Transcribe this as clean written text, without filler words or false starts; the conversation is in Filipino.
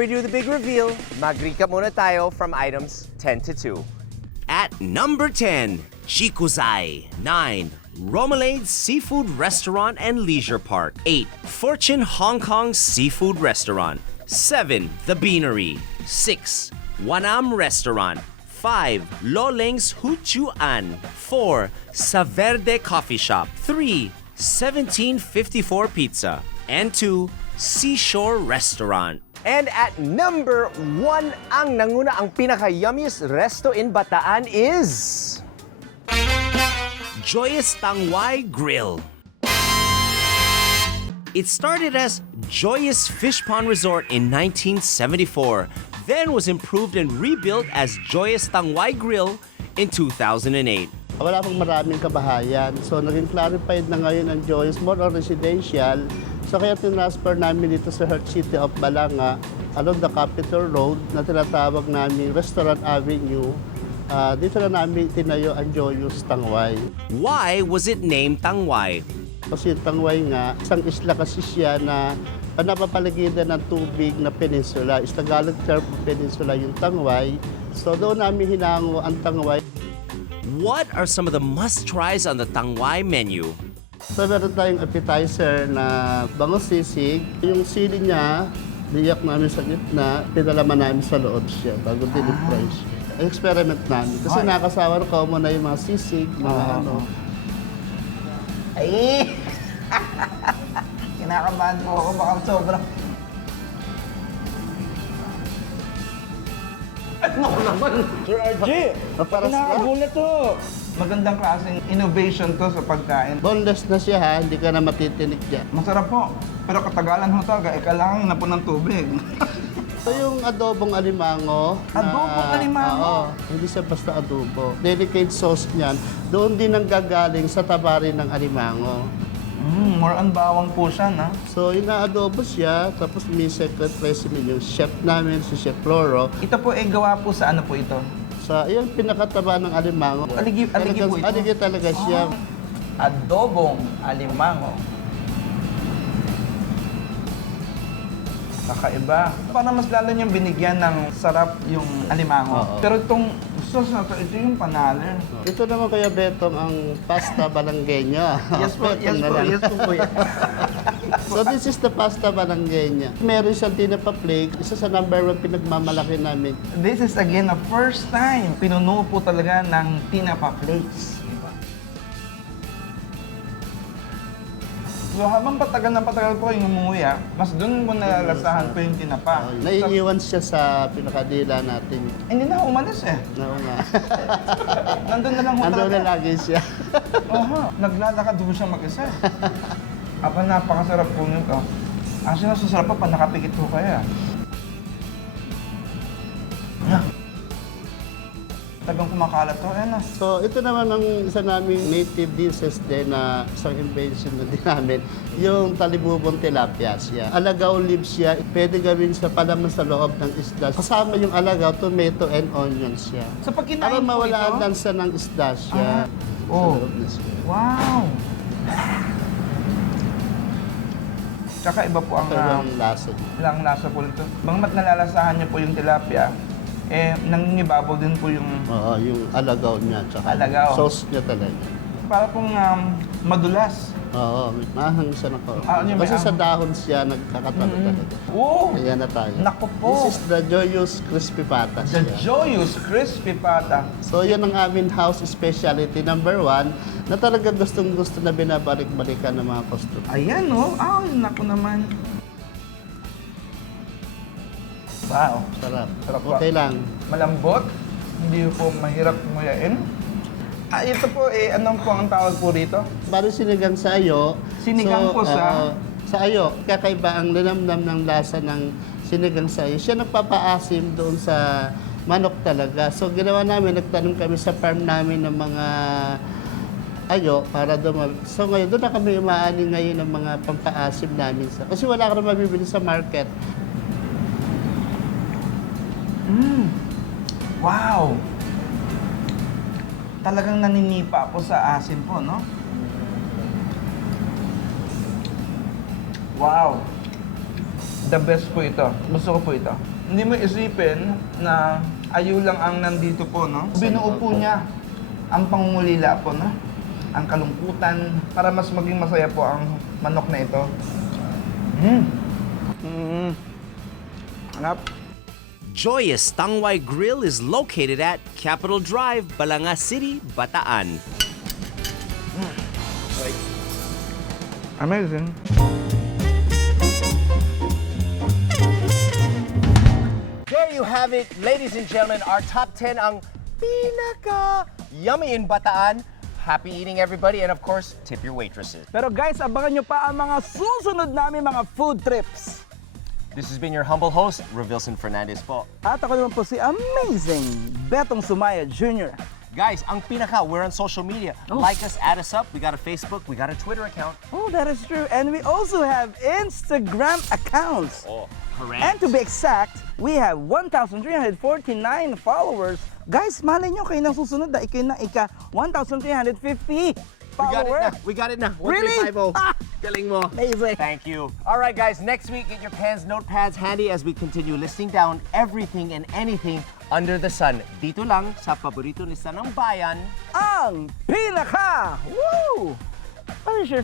we do the big reveal, mag-recap muna tayo from items 10 to 2. At number 10, Chikuzai. 9, Romalade Seafood Restaurant and Leisure Park. 8, Fortune Hong Kong Seafood Restaurant. 7, The Beanery. 6, Wanam Restaurant. 5, Loleng's Huchuan. 4, Saverde Coffee Shop. 3, 1754 Pizza. And 2, Seashore Restaurant. And at number 1, ang nanguna ang pinaka-yummiest resto in Bataan is... Joyous Tangway Grill. It started as Joyous Fish Pond Resort in 1974, then was improved and rebuilt as Joyous Tangway Grill in 2008. Wala pong maraming kabahayan. So, naging clarified na ngayon ang Joyous, more on residential. So, kaya tinransfer namin dito sa Heart City of Balanga, along the Capitol Road, na tinatawag namin Restaurant Avenue. Dito na namin tinayo ang Joyous Tangway. Why was it named Tangway? Kasi Tangway nga, isang isla kasi siya na napapaligiran ng tubig na peninsula. Is Tagalog term peninsula yung Tangway. So, doon namin hinango ang Tangway. What are some of the must-tries on the Tangway menu? So, meron tayong appetizer na bangus sisig. Yung sili niya, diyak namin sa gitna, pinalaman namin sa loob siya bago dinip-fry siya. Experiment namin. Kasi nakakasawa ko mo na yung mga sisig, mga ano. Ay! Kinakabahan po ako, baka sobrang... Ano naman? Sir RJ, kinakagulat to. Magandang klaseng innovation to sa pagkain. Boneless na siya ha, hindi ka na matitinig dyan. Masarap po, pero katagalan ho talaga, lang na po ng tubig. So yung adobong alimango. Adobong alimango? Oo, hindi siya basta adobo. Delicate sauce niyan, doon din ang gagaling sa taba rin ng alimango. More on bawang po siya, na? So ina-adobo siya, tapos may secret recipe yung chef namin, si Chef Floro. Ito po ay gawa po sa ano po ito? Sa yung pinakataba ng alimango. Aligi po ito? Aligi talaga siya. Adobong alimango. Kakaiba. Para mas lalo niyang binigyan ng sarap yung alimango. Oo. Pero itong sauce na ito yung panalo. Ito naman Kuya Betong ang pasta balanggenyo. Yes po, Betong yes na po, lang. yes po po yan. So this is the pasta balanggenyo. Meron siyang tinapa flake. Isa sa number 1 pinagmamalaki namin. This is again the first time pinuno po talaga ng tinapa flakes. So habang patagal na patagal po yung umuya, mas doon mo nalalasahan po yung tinapa. Naiiwan siya sa pinakadila natin. Hindi na umalis eh. Oo nga. Nandun na lang ho Nandun talaga. na lagi siya. Oho, naglalakad po siya mag-isa. Aba, napakasarap po nito. Ang sinasasarap pa, nakapikit po kaya. Tagang kumakalat to, na. So ito naman ang isa naming native dishes din na isang invention na din namin. Yung talibubong tilapia siya. Alagaw leaves siya. Pwede gawin sa palaman sa loob ng isda. Kasama yung alagaw, tomato and onions siya. So pag kinain Para po mawala ang ito, lansa ng isda siya. Sa Oh. loob na siya. wow! Tsaka iba po ang Kaya yung lasa. ilang lasa po nito. Bangmat nalalasahan niyo po yung tilapia, eh, nangingibabaw din po yung Oo, yung alagaw niya. Tsaka Alagaw. sauce niya talaga. para pong madulas. Oo, mahang siya na ko. Yung may Kasi sa ang- dahon siya nagkakatalo talaga. Wow! Ayan na tayo. Naku po! This is the Joyous Crispy Pata The siya. Joyous Crispy Pata. So yan ang aming house specialty number 1 na talaga gustong-gusto na binabalik-balikan ng mga customer. Ayan, oh. Naku naman. Wow. Sarap. Sarap po. Okay lang. Malambot. Hindi po mahirap nguyain. Ito po, anong po ang tawag po rito? Bari sinigang sayo. Sinigang po sa? Sayo. Kakaiba ang linamnam ng lasa ng sinigang sayo. Siya nagpapaasim doon sa manok talaga. So ginawa namin, nagtanong kami sa farm namin ng mga ayo para dumami. So ngayon, doon na kami umaani ngayon ng mga pampaasim namin. Kasi wala ka na mabibili sa market. Wow! Talagang naninipa po sa asin po, no? Wow! The best po ito. Gusto ko po ito. Hindi mo isipin na ayu lang ang nandito po, no? Binuo po niya ang pangungulila po, no? Ang kalungkutan para mas maging masaya po ang manok na ito. Hanap. Joyous Tangway Grill is located at Capitol Drive, Balanga City, Bataan. Amazing. There you have it, ladies and gentlemen, our top 10 ang pinaka yummy in Bataan. Happy eating, everybody, and of course, tip your waitresses. Pero guys, abangan nyo pa ang mga susunod namin mga food trips. This has been your humble host, Revilson Fernandez po. At ako naman po si Amazing Betong Sumaya Jr. Guys, ang pinaka, we're on social media. Like us, add us up. We got a Facebook, we got a Twitter account. Oh, that is true. And we also have Instagram accounts. Oh, correct. And to be exact, we have 1,349 followers. Guys, malay nyo kayo nang susunod na ika 1,350 followers. We got it na. Really? 1350. Ah! Galing mo. Amazing. Thank you. All right, guys, next week, get your pens, notepads handy as we continue listing down everything and anything under the sun. Dito lang sa paborito lista ng bayan. Ang pinaka! Woo! What is your